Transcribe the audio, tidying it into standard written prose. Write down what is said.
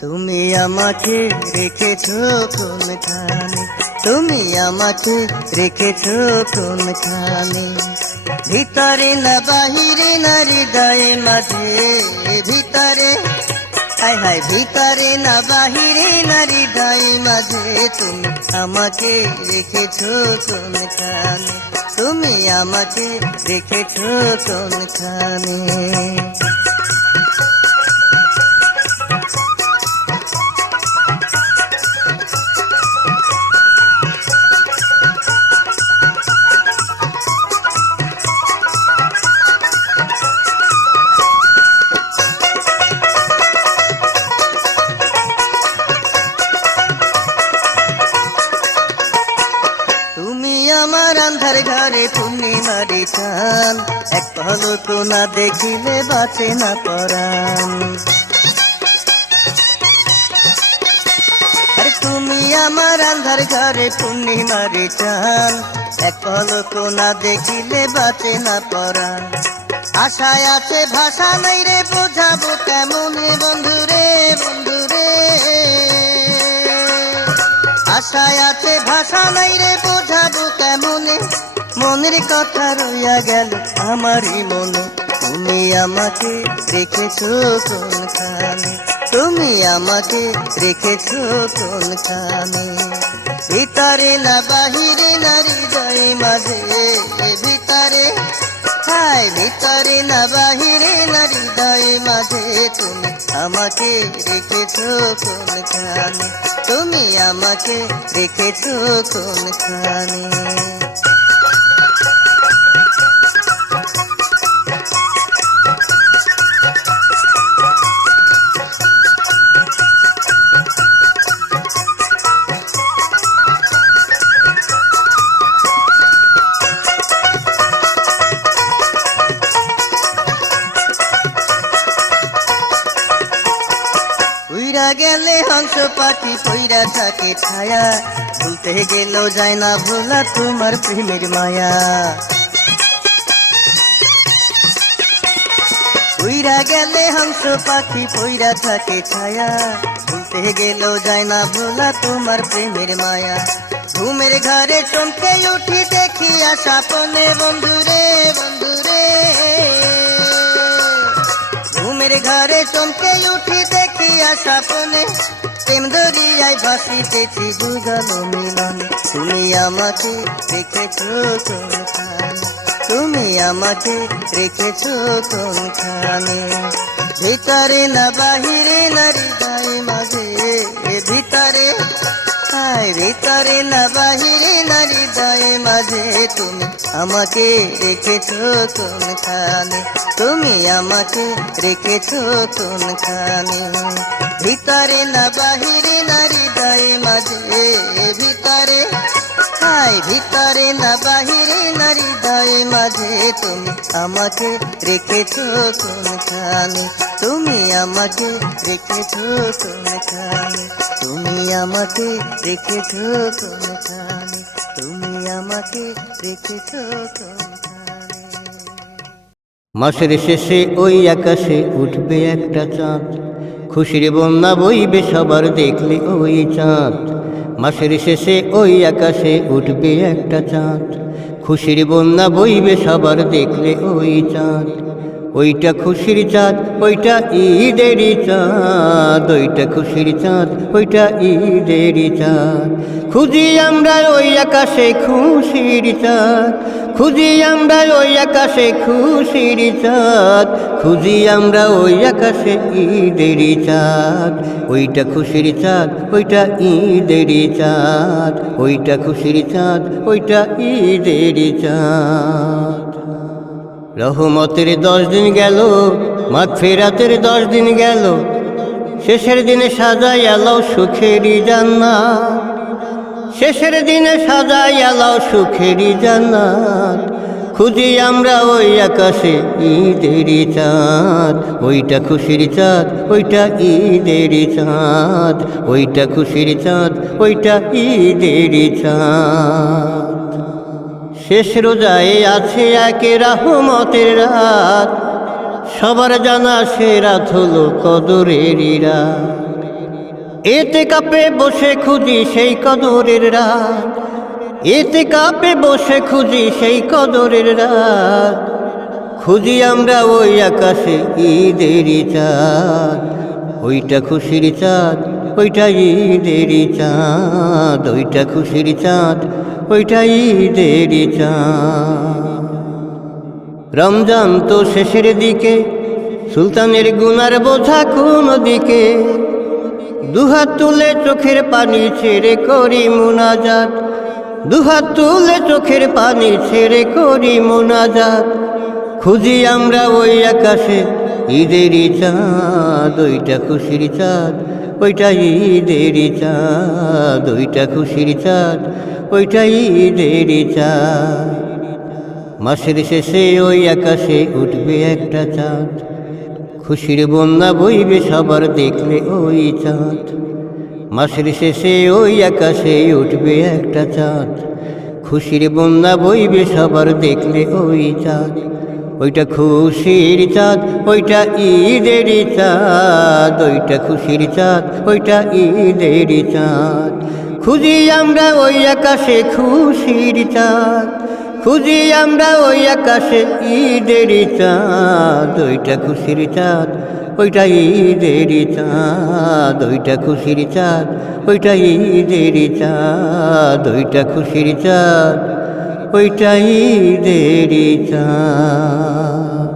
তুমি আমাকে রেখেছো কোনখানে, তুমি আমাকে রেখেছো কোনখানে, ভিতরে না বাহিরে না হৃদয়ে মাঝে, ভিতরে হায় হায় ভিতরে না বাহিরে না হৃদয়ে মাঝে, তুমি আমাকে রেখেছো কোনখানে, তুমি আমাকে রেখেছো কোনখানে। আমার আন্ধার ঘরে পূর্ণিমারি চান, এক পলক না দেখিলে বাঁচে না পরাণ। আরে তুমি আমার আন্ধার ঘরে পূর্ণিমারি চান, এক পলক না দেখিলে বাঁচে না পরাণ। আশায় আছে ভাষা নাই রে, বোঝাবো কেমনে বন্ধুরে বন্ধুরে, আশায় আছে ভাষা নাই রে, বোঝাবো কেমনে, মনের কথা রইয়া গেল আমারই মনে। তুমি আমাকে রেখেছো কোনখানে, তুমি আমাকে রেখেছো কোনখানে, ভিতরে না বাহিরে না হৃদয়ে মাঝে, ভিতরে হায় ভিতরে না বাহিরে না হৃদয়ে মাঝে, তুমি আমাকে রেখেছো কোনখানে, তুমি আমাকে রেখেছো কোনখানে। উইরা গেলে হংস পাখি পইরা থাকে ছায়া, ভুলতে গেলেও যায় না ভোলা তোমার প্রেমের মায়া। উইরা গেলে হংস পাখি পইরা থাকে ছায়া, ভুলতে গেলেও যায় না ভোলা তোমার প্রেমের মায়া। ঘুমের ঘরে চমকে উঠি দেখি স্বপ্নে বন্ধুরে বন্ধুরে, ঘুমের ঘরে চমকে উঠি দেখি স্বপ্নে, প্রেম দরিয়ায় ভাসিতেছি যুগল মিলন। তুমি আমাকে রেখেছো কোনখানে, তুমি আমাকে রেখেছো কোনখানে, ভিতরে না বাহিরে না হৃদয়ে মাঝে, ভিতরে হায় ভিতরে না বাহিরে না হৃদয়ে মাঝে, তুমি আমাকে রেখেছো কোনখানে, তুমি আমাকে রেখেছো কোনখানে, ভিতরে না বাহিরে না হৃদয়ে মাঝে, ভিতরে হায় ভিতরে না বাহিরে না হৃদয়ে মাঝে, তুমি আমাকে রেখেছো কোনখানে, তুমি আমাকে রেখেছো কোনখানে, তুমি আমাকে রেখেছো কোনখানে, তুমি আমাকে রেখেছো কোনখানে। মাসের শেষে ওই আকাশে উঠবে একটা চাঁদ, খুশির বন্যা বইবে সবার দেখলে ওই চাঁদ। মাসের শেষে ওই আকাশে উঠবে একটা চাঁদ, খুশির বন্যা বইবে সবার দেখলে ওই চাঁদ। ওইটা খুশির চাঁদ ওইটা ঈদেরই চাঁদ, ওইটা খুশির চাঁদ ওইটা ঈদেরই চাঁদ। খুঁজি আমরা ওই আকাশে খুশির চাঁদ, খুঁজি আমরা ওই আকাশে খুশির চাঁদ, খুঁজি আমরা ওই আকাশে ঈদেরই চাঁদ। ওইটা খুশির চাঁদ ওইটা ঈদেরই চাঁদ, ওইটা খুশির চাঁদ ওইটা ঈদেরই চাঁদ। রহমতের 10 দিন গেল, মাগফিরাতের 10 দিন গেল, শেষের দিনে সাজাই এলাও সুখেরই জান্নাত, শেষের দিনে সাজাই এলাও সুখেরই জান্নাত। খুঁজি আমরা ওই আকাশে ঈদেরই চাঁদ, ওইটা খুশির চাঁদ ওইটা ঈদেরই চাঁদ, ওইটা খুশির চাঁদ ওইটা ঈদেরই চাঁদ। শেষ রোজায় আছে এক রহমতের রাত, সবার জানা সে রাত হলো কদরেরই রাত। এতে কাপে বসে খুঁজি সেই কদরের রাত, এতে কাপে বসে খুঁজি সেই কদরের রাত, খুঁজি আমরা ওই আকাশে ঈদেরই চাঁদ, ওইটা খুশির চাঁদ, ওইটা ঈদেরই চাঁদ, ওইটা খুশির চাঁদ, ওইটা ঈদেরই চাঁদ। রমজান তো শেষের দিকে, সুলতানের গুনার বোঝা কোন দিকে, দুহাত তুলে চোখের পানি ছেড়ে করি মুনাজাত, দুহাত তুলে চোখের পানি ছেড়ে করি মুনাজাত, খুঁজি আমরা ওই আকাশে ঈদেরই চাঁদ, ওইটা খুশির চাঁদ, ওইটা ঈদেরই চাঁদ, ওইটা খুশির চাঁদ, ওইটা ঈদেরই চাঁদ। মাসের শেষে ওই আকাশে উঠবে একটা চাঁদ, খুশির বন্যা বইবে সবার দেখলে ওই চাঁদ। মাসের শেষে ওই আকাশে উঠবে একটা চাঁদ, খুশির বন্যা বইবে সবার দেখলে ওই চাঁদ, ওইটা খুশির চাঁদ, ওইটা ঈদেরই চাঁদ, ওইটা খুশির চাঁদ, ওইটা ঈদেরই চাঁদ। খুঁজি আমরা ওই আকাশে খুশির চাঁদ, খুঁজি আমরা ওই আকাশে ঈদেরই চাঁদ, ওইটা খুশির চাঁদ, ওইটা ঈদেরই চাঁদ, ওইটা খুশির চাঁদ, ওইটা ঈদেরই চাঁদ, ওইটা খুশির চাঁদ, ওইটা ঈদেরই চাঁদ।